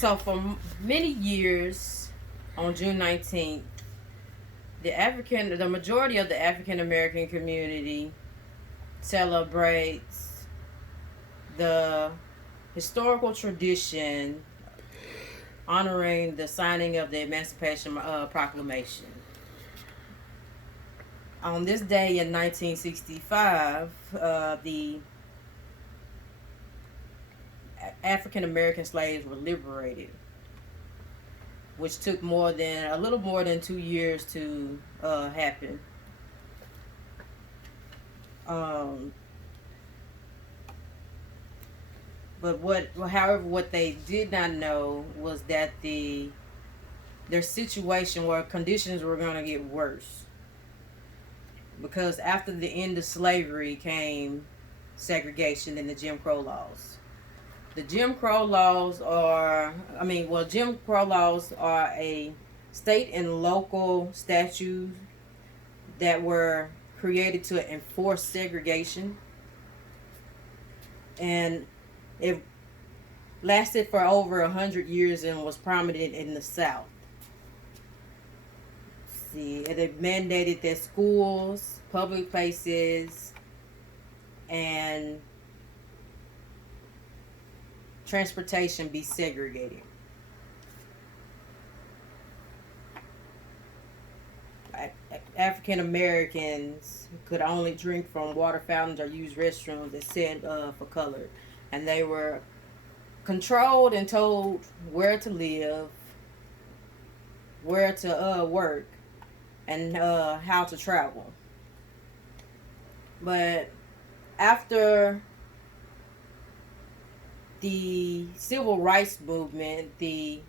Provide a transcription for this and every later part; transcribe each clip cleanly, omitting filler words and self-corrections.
So for many years, on June 19th, the majority of the African American community celebrates the historical tradition honoring the signing of the Emancipation Proclamation. On this day in 1965, the African American slaves were liberated, which took a little more than 2 years to happen. Um, however, what they did not know was that their situation where conditions were going to get worse, because after the end of slavery came segregation and the Jim Crow laws. The Jim Crow laws are, Jim Crow laws are a state and local statutes that were created to enforce segregation, and it lasted for over 100 years and was prominent in the South. See, it mandated that schools, public places, and transportation be segregated. African Americans could only drink from water fountains or use restrooms that said for color, and they were controlled and told where to live, where to work, and how to travel. But after the civil rights movement, the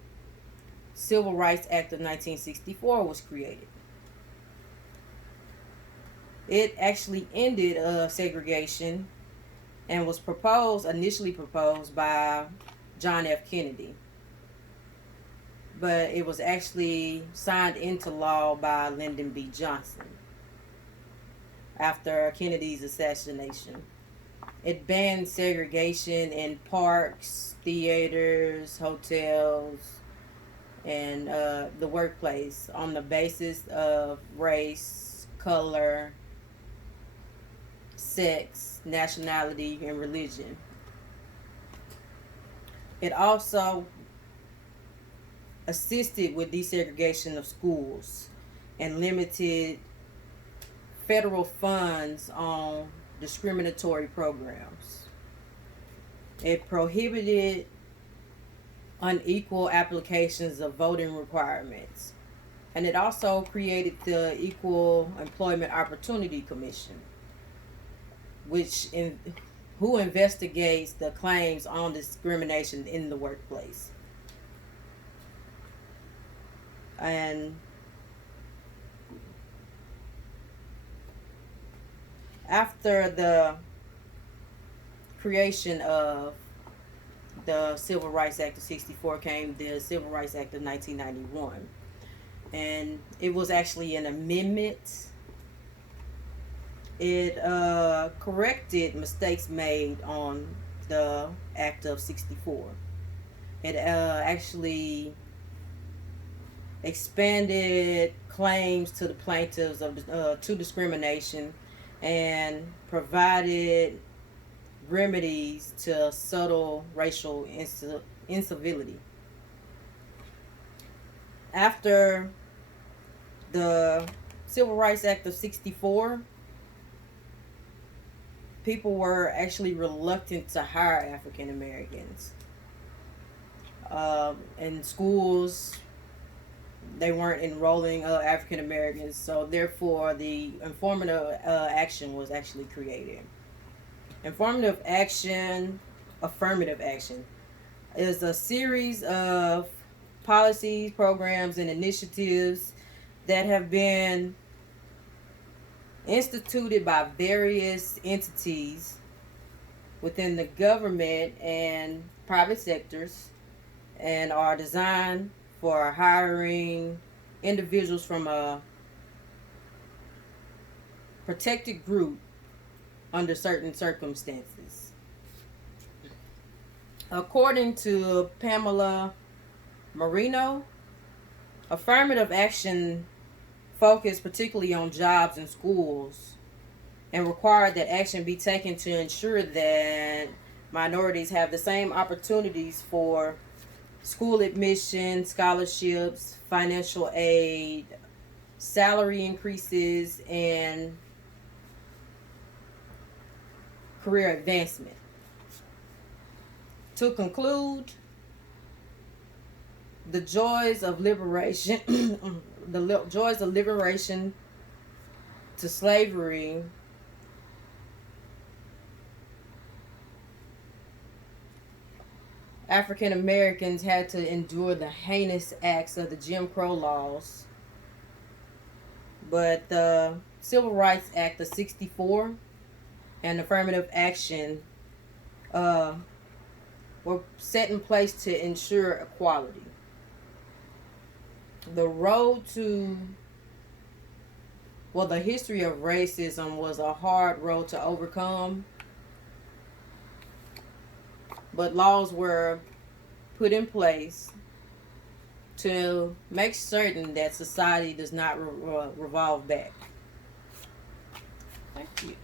Civil Rights Act of 1964 was created. It actually ended segregation and was initially proposed by John F. Kennedy. But it was actually signed into law by Lyndon B. Johnson after Kennedy's assassination. It banned segregation in parks, theaters, hotels, and the workplace on the basis of race, color, sex, nationality, and religion. It also assisted with desegregation of schools and limited federal funds on discriminatory programs. It prohibited unequal applications of voting requirements. And it also created the Equal Employment Opportunity Commission, who investigates the claims on discrimination in the workplace. And after the creation of the Civil Rights Act of 64 came the Civil Rights Act of 1991. And it was actually an amendment. It corrected mistakes made on the Act of 64. It actually expanded claims to the plaintiffs to discrimination and provided remedies to subtle racial incivility. After the Civil Rights Act of 64, people were actually reluctant to hire African Americans. In schools, they weren't enrolling African Americans, so therefore the affirmative action was actually created. Affirmative action is a series of policies, programs, and initiatives that have been instituted by various entities within the government and private sectors, and are designed for hiring individuals from a protected group under certain circumstances. According to Pamela Marino. Affirmative action focused particularly on jobs and schools and required that action be taken to ensure that minorities have the same opportunities for school admission, scholarships, financial aid, salary increases, and career advancement. To conclude, the joys of liberation, joys of liberation to slavery African Americans had to endure the heinous acts of the Jim Crow laws, but the Civil Rights Act of '64 and affirmative action uh, were set in place to ensure equality. The road to, well, the history of racism was a hard road to overcome, but laws were put in place to make certain that society does not revolve back. Thank you.